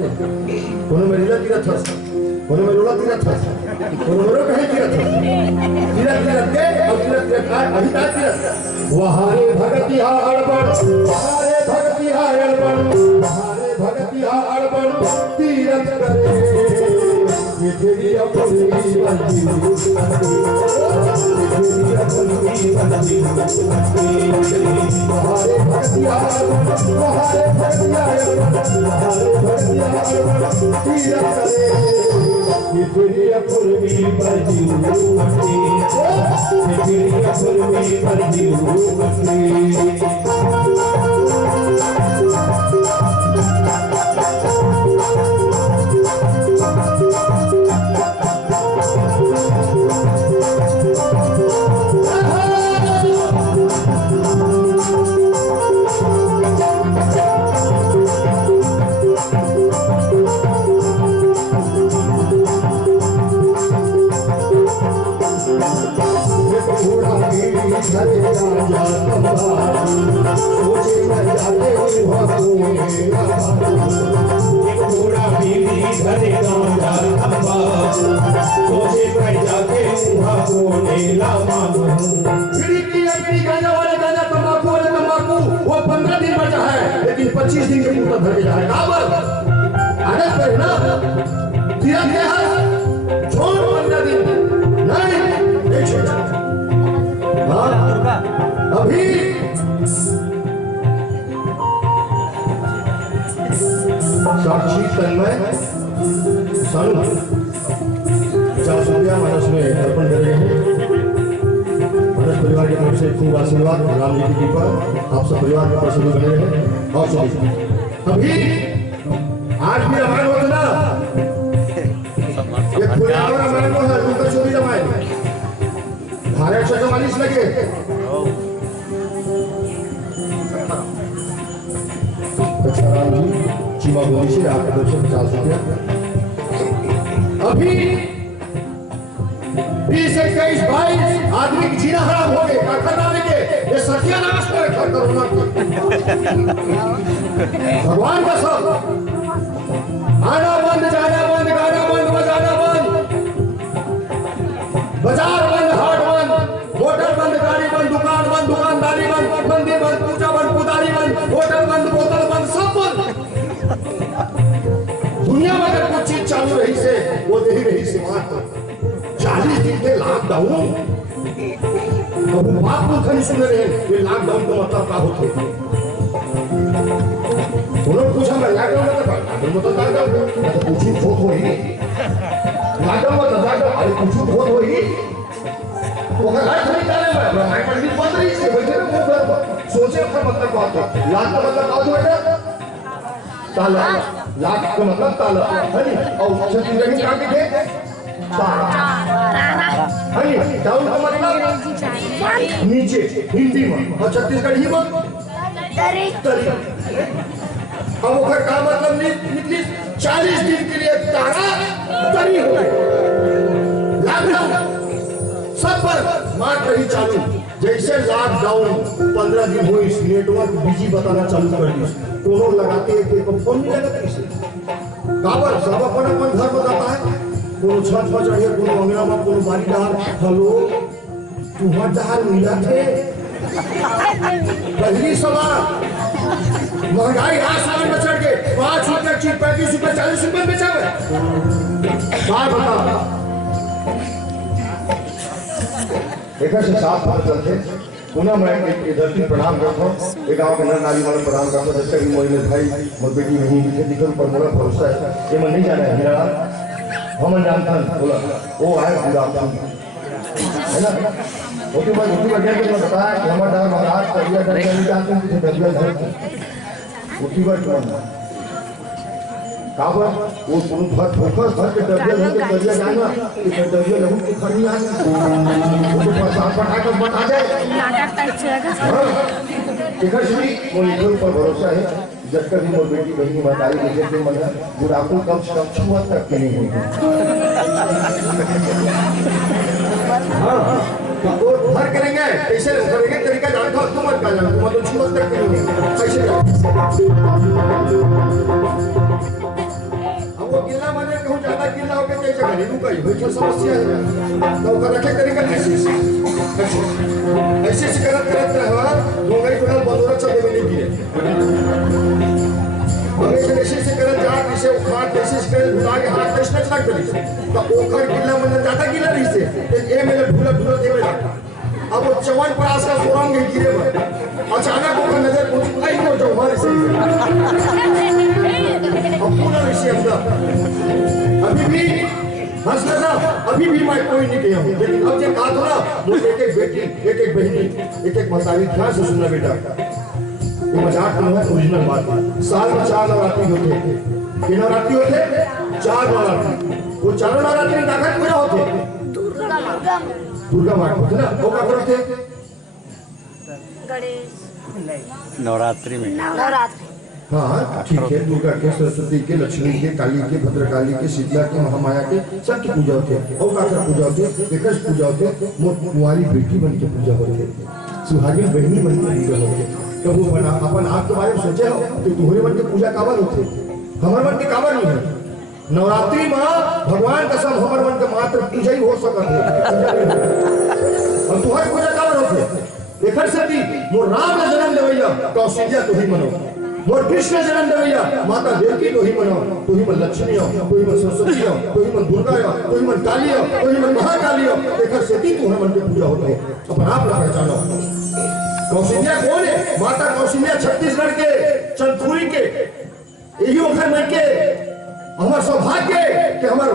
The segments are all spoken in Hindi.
कोनो में लीला तीरथ कोनो में लोला तीरथ कोनो में कहीं तीरथ तीरथ के और तीरथ का अभिता तीरथ वहारे भगति हा अड़बड़ वहारे भगति हा अड़बड़ वहारे भगति हा अड़बड़ तीरथ करे ये तेरी अपनी बंदी वहारे भगति हा वहारे भगति हा तीरथ करे ये तेरी अपनी बंदी ये तेरी अपनी बंदी वो 15 दिन बचा है लेकिन 25 दिन के ऊपर भर के जाए काबर आदत पर ना दिया गया है छोड़ 15 दिन नहीं छोड़ा अभी साक्षी तन्मय सानू 50 रुपया मनस में अर्पण कर रहे हैं। मनस परिवार की तरफ से खूब आशीर्वाद राम जी की कृपा आप सब परिवार के पास बने रहे और सभी अभी आज भी रामायण होता ना ये पूरा रामायण को है उनका 24 रामायण धारे 144 लगे राम जी चीमा बोली से आपके तरफ से 50 रुपया अभी 20 21 22 आदमी की जीना खराब हो गए करना के ये सत्यानाश पर करोना भगवान का सब आना बंद जाना बंद गाना बंद बजाना बंद बाजार बंद हाट बंद होटल बंद गाड़ी बंद दुकानदारी बंद मंदिर बंद पूजा बंद पुजारी बंद होटल बंद बोतल बंद सब बंद दुनिया में अगर कुछ चीज चालू रही से वो दे रही से 40 दिन के लॉकडाउन अब बात को खाली सुन रहे हैं ये लॉकडाउन का मतलब क्या होता है उन्होंने पूछा मैं लॉकडाउन मतलब कुछ खोट हो ही लॉकडाउन मतलब अरे कुछ खोट हो ही वो का लाइट नहीं डाले मैं लाइट पर भी बंद रही से बैठे ना वो सोचे अपना मतलब बात है लाख का मतलब क्या होता है ताला लाख का मतलब ताला है नहीं और छत्तीसगढ़ी क्या कहते हैं डाउन का मतलब नीचे हिंदी में और छत्तीसगढ़ी में तरी अब वो का मतलब निकली 40 दिन के लिए तारा तरी हो गई लॉकडाउन सब पर मार रही चालू जैसे लॉकडाउन 15 दिन हो इस नेटवर्क बिजी बताना चालू कर दी दोनों लगाते हैं कोई फोन नहीं लगाते इसे काबर सब अपन अपन घर बताता है कोनो छत पर चढ़े कोनो अंगना में कोनो बारीदार हेलो तुम्हार जहां मिला थे पहली सवाल महंगाई आसमान में चढ़ के 5 रुपए चीज 35 रुपए 40 रुपए बेचावे बात बता एक से साफ पता चलते पुनः मैं एक धरती प्रणाम करता हूँ एक गाँव के नर नारी वाले प्रणाम करता हूँ जैसे कि मोहिनी भाई मोर बेटी नहीं लिखे दिखल पर मोला भरोसा है ये मन नहीं जाना है मेरा हम जानता हूँ बोला वो आए पूरा है ना होती बात क्या कि मैं बताया कि हमारा डर महाराज तबियत नहीं जानते हैं किसी तबियत है होती बात क्या काबर वो फोकस भर के तबियत है कि तबियत जाना कि तबियत लहू की खड़ी आना वो तो प्रसाद पटा कर बता दे टिकट से मोनिटर पर भरोसा है जब तक मोर बेटी बहनी बताई मुझे कि मन बुढ़ापू कम से कम छुआ तक के नहीं होगी हाँ तो भर करेंगे कैसे करेंगे तरीका जानता हो तुम मत कर जाना तुम तो छुआ तक के नहीं होगी कैसे गिरना हो के कैसे घरेलू का ही भाई समस्या है तो का रखे करेगा ऐसे करत रहा दोंगई को बंदोरा चले में नहीं गिरे हमेशा ऐसे करत जा इसे उखाड़ ऐसे करे उठा के हाथ टेस्ट न लग गई तो ओखर गिरना मतलब ज्यादा गिरना नहीं से ए मेरे भूला भूला दे में अब वो चवन परास का सोरंग गिरे अचानक वो नजर आई तो जो हमारे से पूरा विषय अभी भी हंसना अभी भी मैं कोई नहीं किया हूँ लेकिन अब जो कहा था वो एक एक बेटी एक एक बहनी एक एक मसाली ध्यान से सुनना बेटा ये मजाक नहीं है ओरिजिनल बात है साल में 4 नवरात्रि होते कितने नवरात्रि होते 4 नवरात्रि वो चारों नवरात्रि दाखिल पूरा होते दुर्गा माँ होते ना वो क्या करते नवरात्रि में हाँ ठीक है दुर्गा के सरस्वती के लक्ष्मी के काली के भद्रकाली के शीतला के महामाया के सबकी पूजा होती है और काकर पूजा होती है एकश पूजा होती है कुंवारी बेटी बन के पूजा होती है सुहागिन बहनी बन के पूजा होती है तो वो बना अपन आप के बारे में सोचे हो कि तुम्हारे मन की पूजा काबर होती है हमारे मन की काबर नहीं है नवरात्रि में भगवान का सब हमारे मन के मात्र पूजा ही हो सकता है और तुम्हारी पूजा काबर होती है एकश सती वो राम ने जन्म देवैया कौशल्या तो ही मनो मोर कृष्ण जन्म देवैया माता देवकी तो ही मनो तो ही मन लक्ष्मी हो तो ही मन सरस्वती हो तो ही मन दुर्गा हो तो ही मन काली हो तो ही मन महाकाली हो एकश सती तुम्हारे मन की पूजा होती है अपन आप लोग पहचानो कौशल्या कौन है माता कौशल्या छत्तीसगढ़ के चंदपुरी के यही ओखर में के हमार सौभाग्य कि हमार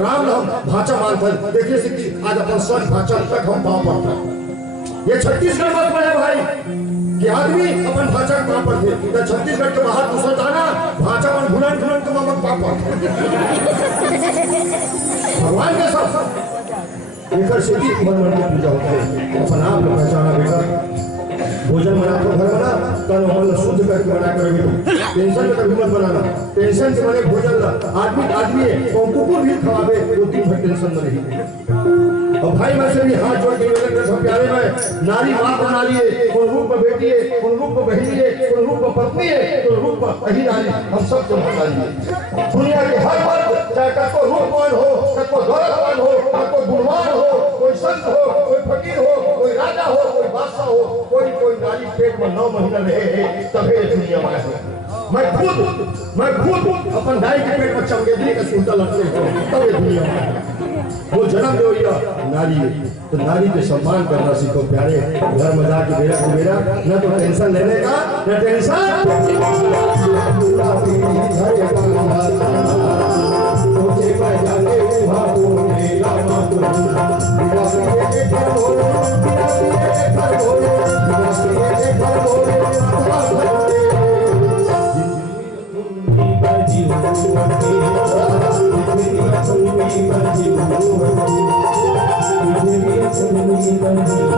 राम भाषा मानता देखिए से आज अपन सच भाषा तक हम पाँव पड़ता ये छत्तीसगढ़ मत पड़े भाई कि आदमी अपन भाषा पाँव पड़ते तो छत्तीसगढ़ के बाहर दूसरा जाना भाषा मन भुलन भुलन के मामक पाँव पड़ता भगवान के सब लेकर से भी मन मन की पूजा होता है अपन आप लोग पहचाना बेटा भोजन बना तो घर बना तन मन शुद्ध करके बना कर टेंशन में कभी मत बनाना टेंशन से बने भोजन ला आदमी है कुकुर भी खवावे 2-3 घंटे टेंशन में नहीं और भाई मैं से भी हाथ जोड़ के निवेदन कर सब प्यारे में नारी मां बना लिए कोई रूप में बेटी है कोई रूप में बहनी है कोई रूप में पत्नी है कोई रूप में अही नारी हम सब जब बना लिए दुनिया के हर मर्द चाहे को रूपवान हो को दौलतवान हो को गुणवान हो कोई संत हो कोई फकीर हो कोई राजा हो कोई बादशाह हो कोई नारी पेट में 9 महीना रहे तभी दुनिया में है मैं खुद अपन दाई के पेट में चमगेदरी का सुनता लगते हो तभी दुनिया में वो जन्म दो या नारी तो नारी के सम्मान करना सीखो प्यारे घर में जाके मेरा न तो टेंशन लेने का न टेंशन Thank you.